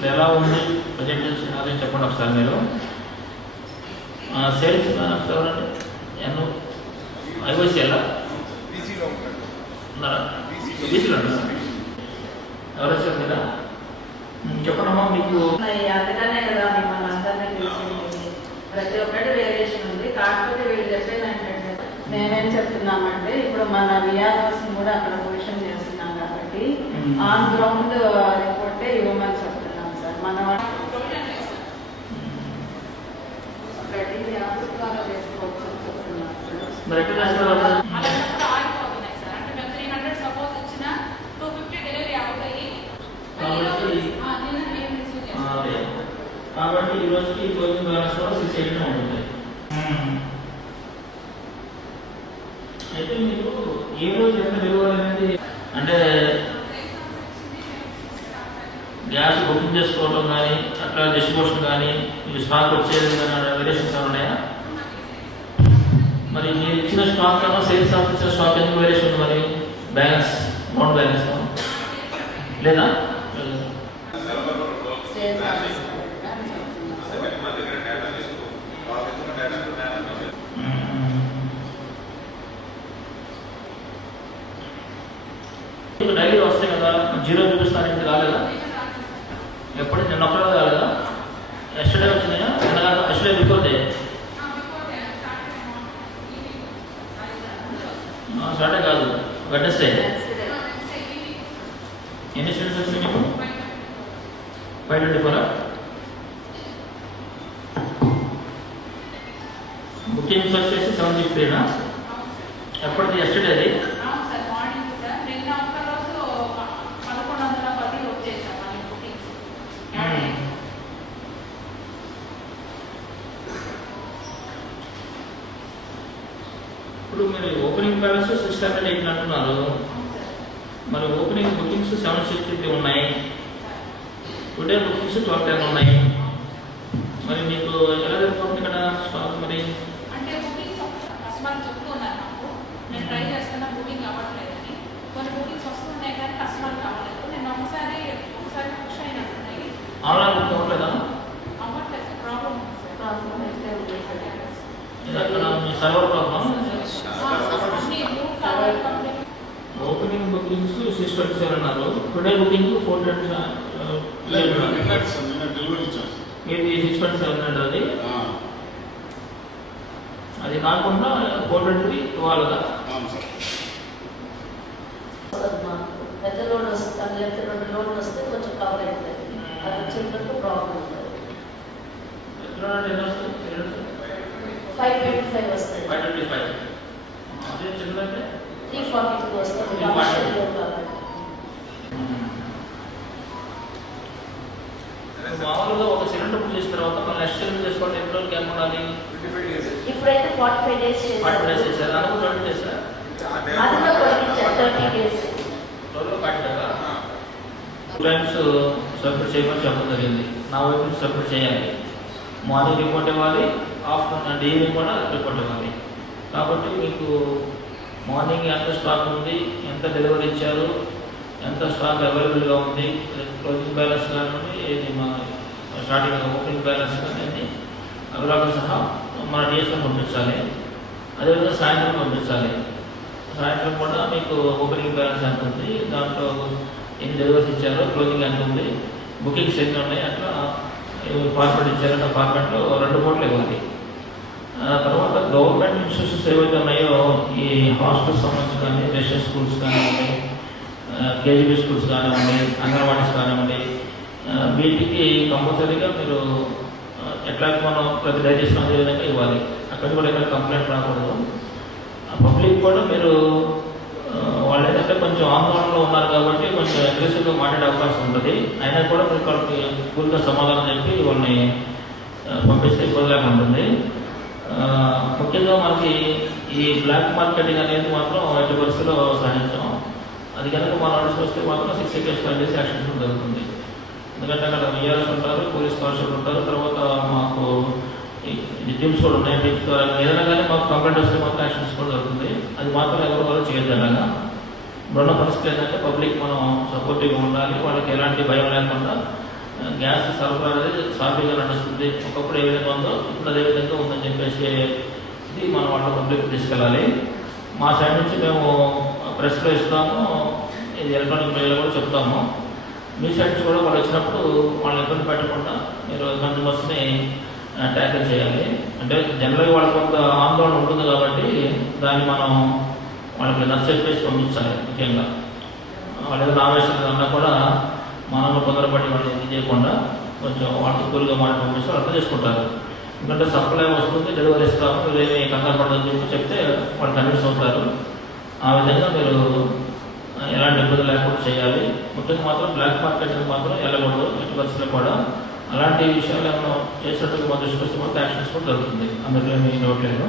అసలు ఎలా ఉంది ప్రజెంట్ అదే చెప్పండి ఒకసారి మీరు. సేల్స్ ఎవరండి ఎన్నో ఐఓసీఎల్ ఉన్నారా? బీసీలో ఉన్నారా? ఎవరు వచ్చారు కదా చెప్పండమ్మా. మీకు అందుకనే కదా మిమ్మల్ని అందరినీ పిలిచింది. ప్రతి ఒక్కటి వేరియేషన్ ఉంది. కాకపోతే వీళ్ళు చెప్పేది ఏంటంటే మేమేం చెప్తున్నామంటే ఇప్పుడు మన విఆర్ఓస్ కూడా అక్కడ పొజిషన్ చేస్తున్నాం కాబట్టి ఆన్ గ్రౌండ్ రిపోర్టే ఇవ్వమని చెప్తున్నాం సార్. మన ప్రతి వ్యాపారం ద్వారా చేసుకోవచ్చు అని చెప్తున్నాం సార్. కాబట్టి ఈ రోజుకి క్లోజింగ్ బ్యాలెన్స్ కూడా 680 ఉంటుంది. అయితే మీరు ఏ రోజు ఎంత డెలివరీ అనేది అంటే గ్యాస్ బుకింగ్ చేసుకోవడం కానీ అట్లా డిస్ట్రిబ్యూషన్ కానీ ఈ స్టాక్ వచ్చేది వేరియేషన్స్ ఉన్నాయా? మరి మీరు ఇచ్చిన స్టాక్ ఏమో సేల్స్ ఆఫీసర్ స్టాక్ ఎందుకు వేరియేషన్ ఉంది? మరి బ్యాలెన్స్ నోట్ బ్యాలెన్స్ లేదా? డైలీ వస్తాయి కదా, జీరో చూపిస్తానికి రాలేదా? ఎప్పుడు నిన్న ఒక్కడే రాలేదా? ఎస్టర్డే వచ్చినాయా? నిన్న ఎస్టర్డే బిఫోర్ డే సాటర్డే కాదు వెడ్నెస్డే. ఎన్ని స్టూడెంట్స్ వచ్చినాయి మీకు? 524. బుకింగ్స్ వచ్చేసి 763. ఎప్పటిది? ఎస్టర్డేది. ఇప్పుడు మీరు ఓపెనింగ్ బ్యాలెన్స్ 680 అంటున్నారు. మరి ఓపెనింగ్ బుకింగ్స్ 763 ఉన్నాయి. టుడే బుకింగ్స్ 1210 ఉన్నాయి. మరి మీకు ఎలా జరుగుతుంది ఇక్కడ స్టాక్? మరి అంటే బుకింగ్స్ కస్టమర్ చెప్తున్నారు నాకు, నేను ట్రై చేస్తున్నా బుకింగ్ అవ్వట్లేదని. కొన్ని బుకింగ్స్ వస్తున్నాయి కానీ కస్టమర్ కావలేదు. నేను ఒకసారి పుష్ అయినట్టున్నాయి. ఆన్లైన్ బుక్ అవ్వట్లేదా? అవ్వట్లేదు సార్. ప్రాబ్లం ఉంది సార్. ప్రాబ్లం అయితే అక్కడ మీ సర్వర్ ప్రాబ్లం. ఓపెనింగ్ బుకింగ్స్ 627 అన్నారు. Today booking 427. ఇది 627 అది. అది కాకుండా 420 ఇవ్వాలిగా. పెద్ద లోడ్ వస్తుంది, లేకపోతే 2 లోడ్లు వస్తే కొంచెం కవర్ అవుతుంది. అది వచ్చేటప్పుడు ప్రాబ్లం ఉంటుంది. 525 వస్తుంది. 525 అదే చిన్నదంటే 342 వస్తుంది. కమర్షియల్ లోడ్ కాబట్టి మామూలుగా ఒక సిలిండర్ బుక్ చేసిన తర్వాత మనం నెక్స్ట్ సిలిండర్ చేసుకోవడం ఎన్ని రోజులు గ్యాప్ ఉండాలి? ఇప్పుడైతే 45 డేస్ 40 డేస్ చేశారు. అందుకు 20 డేస్ అది కూడా పొడిగించారు. 30 డేస్ రోజులు 40 కదా. 2 టైమ్స్ సబ్మిట్ చేయమని చెప్పడం జరిగింది. నా వైపు నుంచి సబ్మిట్ చేయాలి. మార్నింగ్ రిపోర్ట్ ఇవ్వాలి, ఆఫ్టర్నూన్ ఈవినింగ్ కూడా రిపోర్ట్ ఇవ్వాలి. కాబట్టి మీకు మార్నింగ్ ఎంత స్టాక్ ఉంది, ఎంత డెలివరీ ఇచ్చారు, ఎంత స్టాక్ అవైలబుల్గా ఉంది, క్లోజింగ్ బ్యాలెన్స్ కానీ ఇది మా స్టార్టింగ్ ఓపెనింగ్ బ్యాలెన్స్ కానీ అవైలబుల్ సహా మన డిఎస్లో పంపించాలి. అదేవిధంగా సాయంత్రం పంపించాలి. సాయంత్రం కూడా మీకు ఓపెనింగ్ బ్యాలెన్స్ ఎంత ఉంది, దాంట్లో ఎన్ని డెలివరీస్ ఇచ్చారో, క్లోజింగ్ ఎంత ఉంది, బుకింగ్స్ ఎన్ని ఉన్నాయి, అట్లా ఫార్మాట్ ఇచ్చారంటే ఫార్మాట్లో 2 కోట్లు ఇవ్వాలి. తర్వాత గవర్నమెంట్ ఇన్స్టిట్యూషన్స్ ఏవైతే ఉన్నాయో ఈ హాస్టల్స్ సంబంధించి కానీ, రెసిడెన్షియల్ స్కూల్స్ కానివ్వండి, కేజీబీ స్కూల్స్ కానివ్వండి, అంగన్వాడీస్ కానివ్వండి, వీటికి కంపల్సరీగా మీరు ఎట్లా మనం ప్రతి డైజెషన్ అదే విధంగా ఇవ్వాలి. అక్కడ కూడా ఎక్కడ కంప్లైంట్ రాకూడదు. పబ్లిక్ కూడా మీరు వాళ్ళు ఏంటంటే కొంచెం ఆందోళనలో ఉన్నారు కాబట్టి కొంచెం అగ్రెసివ్గా మాట్లాడే అవకాశం ఉంటుంది. అయినా కూడా మీరు వాళ్ళకి పూర్తిగా సమాధానం చెప్పి వాళ్ళని పంపిస్తే ఇబ్బందిగా ఉంటుంది. ముఖ్యంగా మనకి ఈ బ్లాక్ మార్కెటింగ్ అనేది మాత్రం ఎట్టి పరిస్థితిలో సహించాం. అది కనుక మనం నడుచుకొస్తే మాత్రం 6 కేసు ఫైల్ చేసి యాక్షన్ జరుగుతుంది. ఎందుకంటే అక్కడ విఆర్ఎస్ ఉంటారు, పోలీస్ కానిస్టేబుల్ ఉంటారు, తర్వాత మాకు టీమ్స్ కూడా ఉన్నాయి. టీమ్స్ ద్వారా ఏదైనా కానీ మాకు కంప్లైంట్ వస్తే మాత్రం యాక్షన్స్ కూడా జరుగుతుంది. అది మాత్రం ఎవరు చేయొద్దు. అలాగా ఇప్పుడున్న పరిస్థితి ఏంటంటే పబ్లిక్ మనం సపోర్టివ్గా ఉండాలి. వాళ్ళకి ఎలాంటి భయం లేకుండా గ్యాస్ సరఫరా అనేది సాఫీగా నడుస్తుంది. ఒకప్పుడు ఏ విధంగా ఉందో ఇప్పుడు అదే విధంగా ఉందని చెప్పేసి ఇది మనం వాళ్ళ పబ్లిక్ తీసుకెళ్ళాలి. మా సైడ్ నుంచి మేము ప్రెస్లో ఇస్తాము, ఇది ఎలక్ట్రానిక్ మీడియాలో కూడా చెప్తాము. మీ సైడ్ నుంచి కూడా వాళ్ళు వచ్చినప్పుడు వాళ్ళని ఇబ్బంది పెట్టకుండా మీరు కన్జ్యూమర్స్ని ట్యాకిల్ చేయాలి. అంటే జనరల్గా వాళ్ళకి కొంత ఆందోళన ఉంటుంది కాబట్టి దాన్ని మనం వాళ్ళకి నచ్చజెప్పేసి పంపించాలి. ముఖ్యంగా వాళ్ళు ఏదైనా ఆవేశం అన్నా కూడా మనం తొందరపడి వాళ్ళు ఇది చేయకుండా కొంచెం వాళ్ళకి కూల్గా మాట పంపిస్తే అర్థం చేసుకుంటారు. ఎందుకంటే సప్లై వస్తుంది, డెలివరీ ఇస్తాము, మీరేమి కంగారు పడదని చెప్తే వాళ్ళు కన్విన్స్ అవుతారు. ఆ విధంగా మీరు ఎలాంటి ఇబ్బంది లేకుండా చేయాలి. ముఖ్యంగా మాత్రం బ్లాక్ మార్కెట్కి మాత్రం వెళ్ళకూడదు. ఎట్టి పరిస్థితుల్లో కూడా అలాంటి విషయాలు ఏమైనా చేసినట్టుగా మా దృష్టికి వస్తే యాక్షన్స్ కూడా జరుగుతుంది. అందులో ఏమీ డౌట్ లేదు.